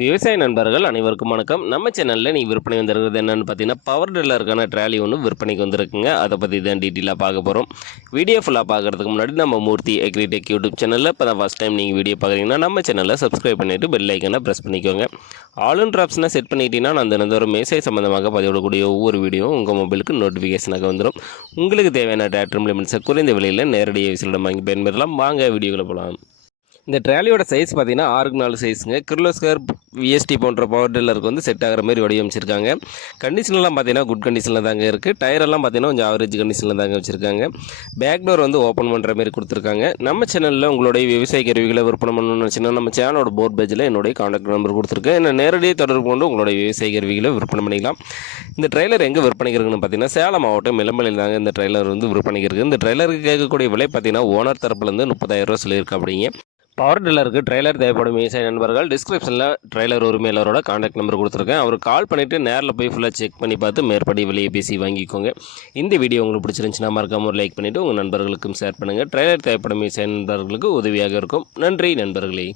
விவசாய நண்பர்கள் அனைவருக்கும் வணக்கம். நம்ம சேனலில் நீ விற்பனை வந்திருக்கிறது என்னென்னு பார்த்தீங்கன்னா, பவர் டில்லருக்கான ட்ராலி ஒன்று விற்பனைக்கு வந்திருக்குங்க. அதை பற்றி தான் டீட்டெயிலாக பார்க்க போகிறோம். வீடியோ ஃபுல்லாக பார்க்குறதுக்கு முன்னாடி நம்ம மூர்த்தி அக்ரிடெக் யூடியூப் சேனலில் இப்போ தான் ஃபஸ்ட் டைம் நீங்கள் வீடியோ பார்க்குறீங்கன்னா நம்ம சேனலில் சப்ஸ்கிரைப் பண்ணிவிட்டு பெல் ஐக்கனை ப்ரெஸ் பண்ணிக்கோங்க. ஆல் அண்ட் ஆப்ஷனை செட் பண்ணிட்டீங்கன்னா நான் தினந்தோறும் விவசாய சம்மந்தமாக பதிவிடக்கூடிய ஒவ்வொரு வீடியோவும் உங்கள் மொபைலுக்கு நோட்டிஃபிகேஷனாக வந்துடும். உங்களுக்கு தேவையான டிராக்டர் இம்ப்ளிமெண்ட்ஸை குறைந்த விலையில் நேரடியாக விவசாயிடம் வாங்கி பயன்பெறலாம். வாங்க வீடியோக்குள்ளே போகலாம். இந்த ட்ராலியோட சைஸ் பார்த்தீங்கன்னா 6x4 சைஸுங்க. கிர்லோஸ்கர் விஎஸ்டி போன்ற பவர் டில்லருக்கு வந்து செட் ஆகிற மாதிரி வடிவமைச்சிருக்காங்க. கண்டிஷன்லாம் பார்த்தீங்கன்னா குட் கண்டிஷனில் தாங்க இருக்குது. டயரெல்லாம் பார்த்தீங்கன்னா கொஞ்சம் ஆவரேஜ் கண்டிஷனில் தாங்க வச்சுருக்காங்க. பேக் டோர் வந்து ஓப்பன் பண்ணுற மாதிரி கொடுத்துருக்காங்க. நம்ம சேனலில் உங்களுடைய விவசாய கருவிகளை விற்பனை பண்ணணும்னு நினச்சின்னா நம்ம சேனலோட போர்ட் பேஜில் என்னுடைய கான்டாக்ட் நம்பர் கொடுத்துருக்கேன். என்ன நேரடியாக தொடர்பு கொண்டு உங்களுடைய விவசாய கருவிகளை விற்பனை பண்ணிக்கலாம். இந்த ட்ரெய்லர் எங்கே விற்பனைக்கு இருக்குன்னு பார்த்தீங்கன்னா சேலம் மாவட்டம் இளம்பலையில் தாங்க இந்த ட்ரெய்லர் வந்து விற்பனைக்கு இருக்குது. இந்த ட்ரெய்லருக்கு கேட்கக்கூடிய விலை பார்த்தீங்கன்னா ஓனர் தரப்புலேருந்து 30,000 ரூபா சொல்லியிருக்கு. அப்படிங்க பவர் டில்லருக்கு ட்ரெய்லர் தேவைப்படும் விவசாய நண்பர்கள் டிஸ்கிரிப்ஷனில் ட்ரெய்லர் உரிமையாளரோட கான்டாக்ட் நம்பர் கொடுத்துருக்கேன். அவர் கால் பண்ணிவிட்டு நேரில் போய் ஃபுல்லாக செக் பண்ணி பார்த்து மேற்படி விலையை பேசி வாங்கிக்கோங்க. இந்த வீடியோ உங்களுக்கு பிடிச்சிருந்துச்சுன்னா மறக்காம ஒரு லைக் பண்ணிவிட்டு உங்கள் நண்பர்களுக்கும் ஷேர் பண்ணுங்கள். ட்ரெய்லர் தேவைப்படும் விவசாய நண்பர்களுக்கு உதவியாக இருக்கும். நன்றி நண்பர்களே.